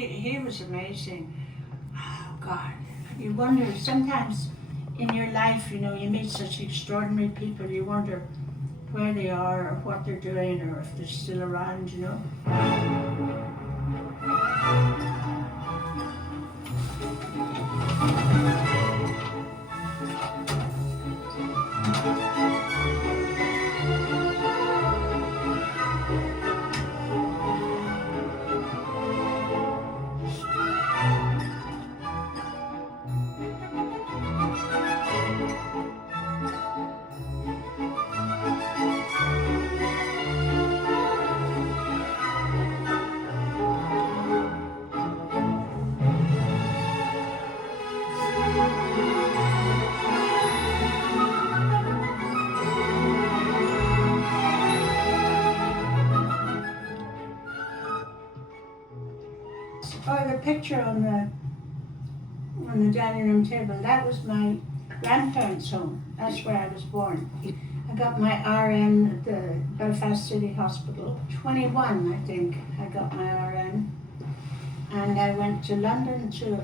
he was amazing. Oh God, you wonder sometimes in your life, you know, you meet such extraordinary people. You wonder where they are or what they're doing or if they're still around, you know. Oh, the picture on the dining room table, that was my grandparents' home. That's where I was born. I got my RN at the Belfast City Hospital. 21, I think, I got my RN. And I went to London to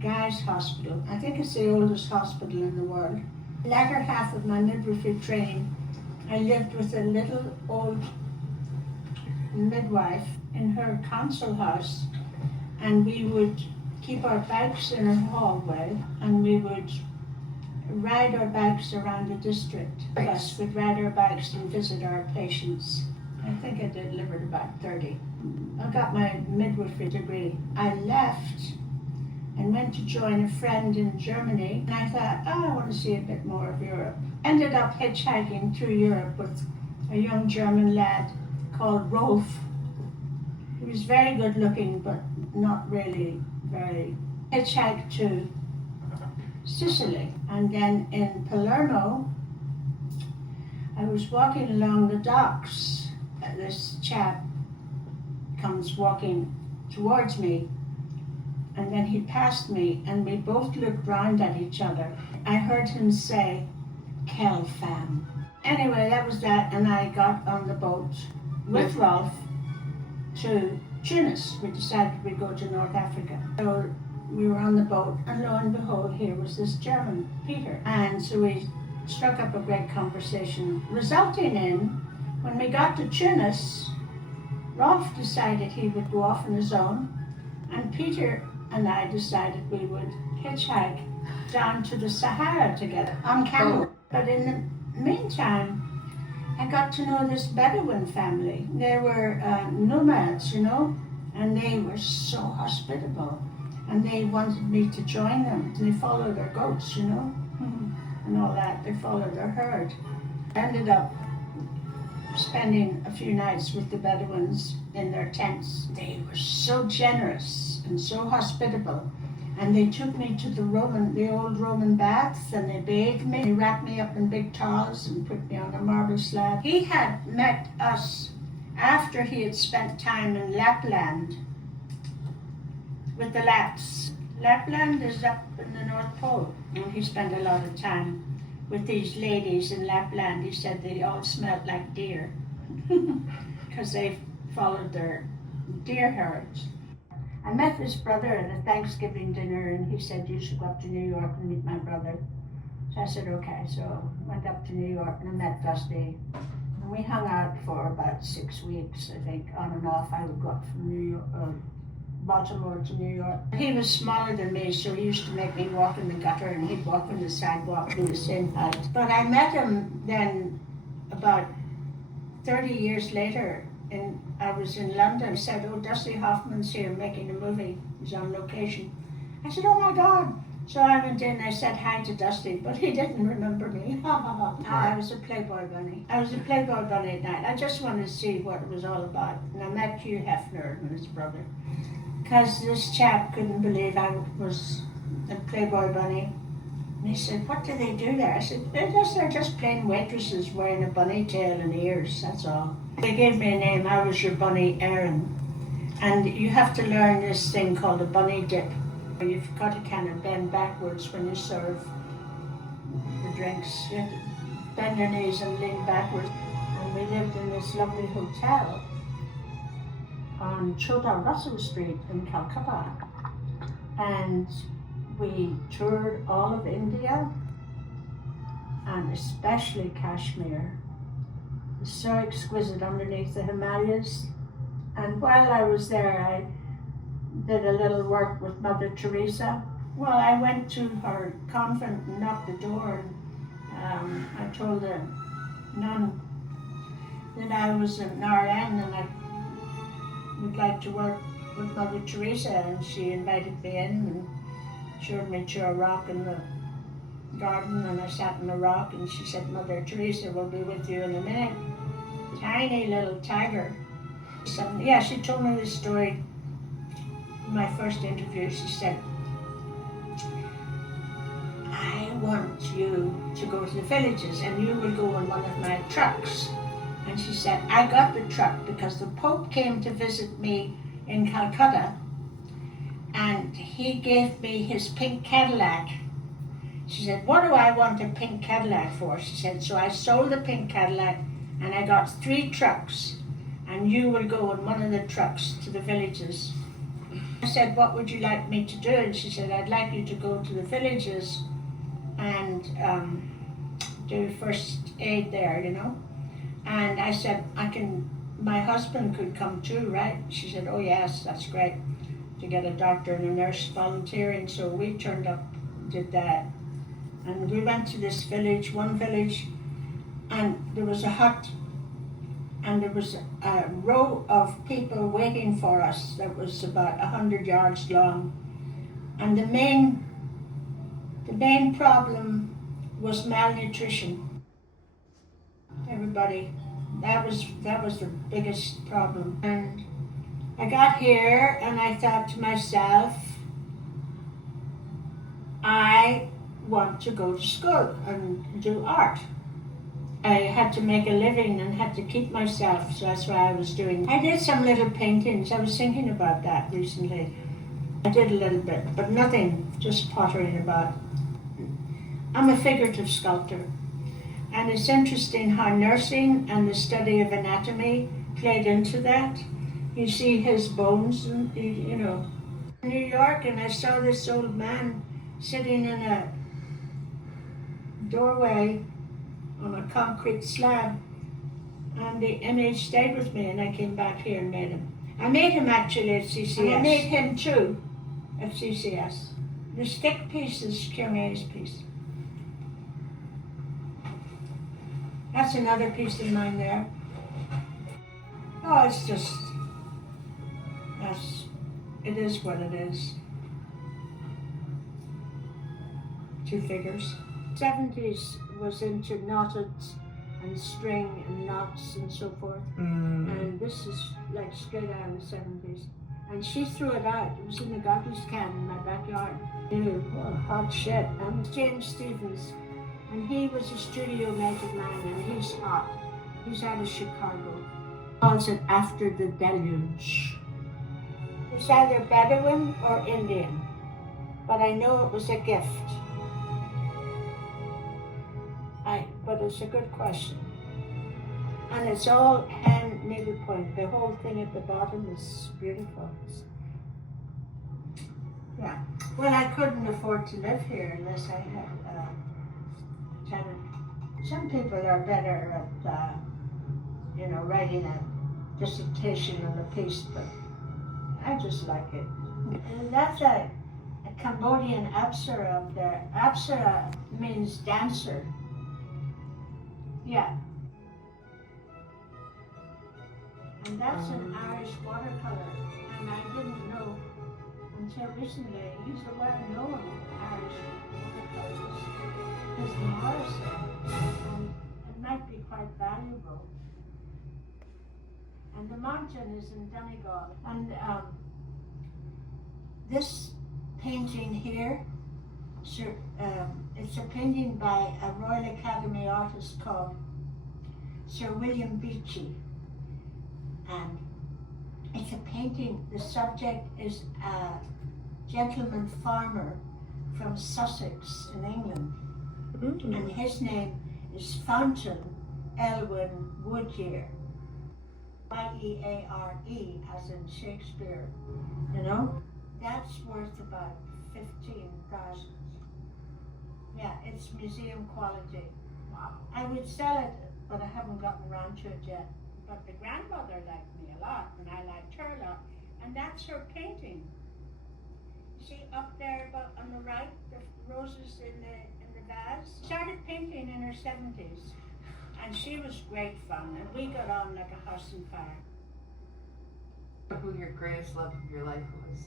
Guy's Hospital. I think it's the oldest hospital in the world. The latter half of my midwifery training, I lived with a little old midwife in her council house, and we would keep our bikes in her hallway, and we would ride our bikes around the district. Us would ride our bikes and visit our patients. I think I delivered about 30. I got my midwifery degree. I left and went to join a friend in Germany, and I thought, oh, I want to see a bit more of Europe. Ended up hitchhiking through Europe with a young German lad called Rolf. He was very good looking, but not really very. Hitchhiked to Sicily, and then in Palermo, I was walking along the docks. This chap comes walking towards me, and then he passed me, and we both looked round at each other. I heard him say, "Quelle femme." Anyway, that was that, and I got on the boat with Rolf to Tunis. We decided we'd go to North Africa. So we were on the boat, and lo and behold, here was this German, Peter. And so we struck up a great conversation, resulting in, when we got to Tunis, Rolf decided he would go off on his own, and Peter and I decided we would hitchhike down to the Sahara together on camel. But in the meantime, I got to know this Bedouin family. They were nomads, you know, and they were so hospitable. And they wanted me to join them. They followed their goats, you know, and all that. They followed their herd. I ended up spending a few nights with the Bedouins in their tents. They were so generous and so hospitable. And they took me to the old Roman baths, and they bathed me. They wrapped me up in big towels and put me on a marble slab. He had met us after he had spent time in Lapland with the Laps. Lapland is up in the North Pole, and he spent a lot of time with these ladies in Lapland. He said they all smelled like deer because they followed their deer herds. I met his brother at a Thanksgiving dinner, and he said, you should go up to New York and meet my brother. So I said, okay. So I went up to New York and I met Dusty. And we hung out for about 6 weeks, I think, on and off. I would go up from Baltimore to New York. He was smaller than me, so he used to make me walk in the gutter, and he'd walk on the sidewalk, do the same height. But I met him then about 30 years later. And I was in London. He said, oh, Dusty Hoffman's here making a movie. He's on location. I said, oh my God. So I went in, I said hi to Dusty, but he didn't remember me. I was a Playboy bunny. I was a Playboy bunny at night. I just wanted to see what it was all about. And I met Hugh Hefner and his brother. Because this chap couldn't believe I was a Playboy bunny. And he said, what do they do there? I said, they're just plain waitresses wearing a bunny tail and ears, that's all. They gave me a name. I was your bunny Erin. And you have to learn this thing called a bunny dip. You've got to kind of bend backwards when you serve the drinks. You have to bend your knees and lean backwards. And we lived in this lovely hotel on Chota Russell Street in Calcutta, and we toured all of India and especially Kashmir. It's so exquisite underneath the Himalayas. And while I was there, I did a little work with Mother Teresa. Well, I went to her convent and knocked the door, and I told the nun that I was an RN and I would like to work with Mother Teresa, and she invited me in and showed me to a rock in the garden, and I sat on the rock, and she said, Mother Teresa will be with you in a minute. Tiny little tiger. Yeah, she told me this story in my first interview. She said, I want you to go to the villages and you will go in one of my trucks. And she said, I got the truck because the Pope came to visit me in Calcutta and he gave me his pink Cadillac. She said, what do I want a pink Cadillac for? She said, so I sold the pink Cadillac and I got 3 trucks and you will go in one of the trucks to the villages. I said, what would you like me to do? And she said, I'd like you to go to the villages and do first aid there, you know. And I said, my husband could come too, right? She said, oh yes, that's great, to get a doctor and a nurse volunteering. So we turned up, did that. And we went to this village, one village, and there was a hut, and there was a row of people waiting for us that was about 100 yards long. And the main problem was malnutrition. Everybody, that was the biggest problem. And I got here and I thought to myself, I want to go to school and do art. I had to make a living and had to keep myself, so that's what I was doing. I did some little paintings. I was thinking about that recently. I did a little bit, but nothing, just pottering about. I'm a figurative sculptor. And it's interesting how nursing and the study of anatomy played into that. You see his bones, and you know. In New York, and I saw this old man sitting in a doorway on a concrete slab, and the image stayed with me, and I came back here and made him. I made him actually at CCS. And I made him too at CCS. The stick piece is Kiermai's piece. That's another piece of mine there. Oh, it's just, it is what it is. 2 figures. 70s was into knotted and string and knots and so forth. And this is like straight out of the 70s. And she threw it out. It was in the garbage can in my backyard. Ew, oh, hot shit. And James Stevens. And he was a studio magic man, and he's hot. He's out of Chicago. He calls it After the Deluge. It's either Bedouin or Indian, but I know it was a gift. But it's a good question. And it's all hand needlepoint. The whole thing at the bottom is beautiful. Yeah. Well, I couldn't afford to live here unless I had tenant. Some people are better at, writing a dissertation on a piece, but I just like it. And that's a Cambodian apsara up there. Apsara means dancer. Yeah. And that's an Irish watercolor, and I didn't know until recently. He's a well-known Irish watercolorist. His Morrison, and it might be quite valuable. And the mountain is in Donegal. And this painting here, it's a painting by a Royal Academy artist called Sir William Beechey. And it's a painting, the subject is a gentleman farmer from Sussex in England. And his name is Fountain Elwyn Woodyear. Yeare, as in Shakespeare, you know? That's worth about 15,000. Yeah, it's museum quality. Wow. I would sell it, but I haven't gotten around to it yet. But the grandmother liked me a lot, and I liked her a lot. And that's her painting. You see up there on the right, the roses in the vase? Started painting in her 70s. And she was great fun, and we got on like a house on fire. Who your greatest love of your life was?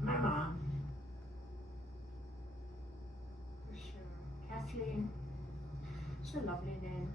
My mom. For sure. Kathleen. It's a lovely name.